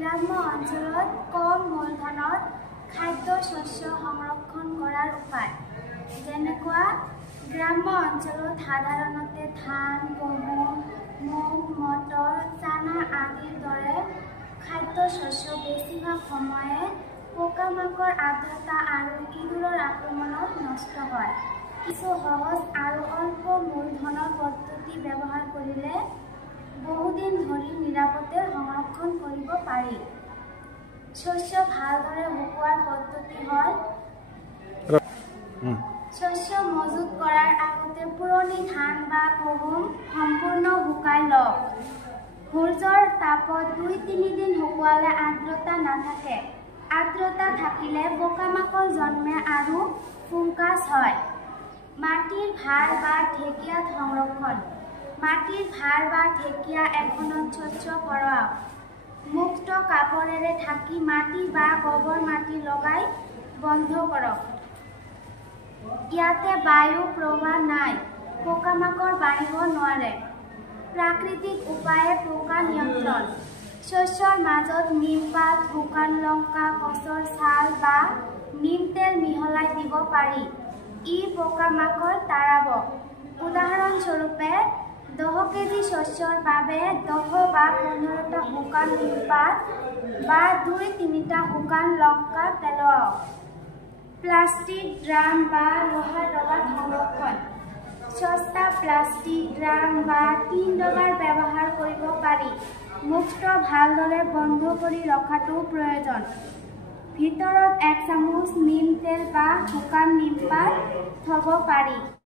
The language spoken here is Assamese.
গ্ৰাম্য অঞ্চলত কম মূলধনত খাদ্য শস্য সংৰক্ষণ কৰাৰ উপায় যেনেকুৱা গ্ৰাম্য অঞ্চলত সাধাৰণতে ধান, গহম, মুগ, মটৰ, চানা আদিৰ দৰে খাদ্য শস্য বেছিভাগ সময়ে পোকামাকড়, আৰ্দ্ৰতা আৰু ইঁদুৰৰ আক্ৰমণত নষ্ট হয়। কিছু সহজ আৰু অল্প মূলধনৰ পদ্ধতি ব্যৱহাৰ কৰিলে বহুদিন ধৰি নিৰাপদে সংৰক্ষণ কৰিব পাৰি। শস্য ভালদৰে শুকোৱাৰ পদ্ধতি হ'ল শস্য মজুত কৰাৰ আগতে পুৰণি ধান বা গহম সম্পূৰ্ণ শুকাই লওক। সূৰ্যৰ তাপত ২-৩ দিন শুকুৱালে আৰ্দ্ৰতা নাথাকে। আৰ্দ্ৰতা থাকিলে পোকামাকড় জন্মে আৰু ফুংগাছ হয়। মাটিৰ ভাৰ বা ঢেকীয়াত সংৰক্ষণ। মাটিৰ ভাৰ বা ঢেকীয়া এখনত শস্য ভৰাওক। মুক্ত কাপোৰেৰে ঢাকি মাটি বা গোবৰ মাটি লগাই বন্ধ কৰক। ইয়াতে বায়ু প্ৰৱাহ নাই, পোকামাকড় বাঢ়িব নোৱাৰে। প্ৰাকৃতিক উপায়ে পোকা নিয়ন্ত্ৰণ। শস্যৰ মাজত নিমপাত, শুকান লঙ্কা, গছৰ ছাল বা নিম তেল মিহলাই দিব পাৰি। ই পোকামাকড় তাড়াব। উদাহৰণস্বৰূপে ১০ কেজি শস্যৰ বাবে ১০ বা ১৫টা শুকান নিমপাত বা ২-৩টা শুকান লঙ্কা পেলোৱাওক। প্লাষ্টিক ড্ৰাম বা লোহাৰ ডবাত সংৰক্ষণ। সস্তা প্লাষ্টিক ড্ৰাম বা টিন ডবাৰ ব্যৱহাৰ কৰিব পাৰি। মুখটো ভালদৰে বন্ধ কৰি ৰখাটো প্ৰয়োজন। ভিতৰত ১ চামুচ নিম তেল বা শুকান নিমপাত থ'ব পাৰি।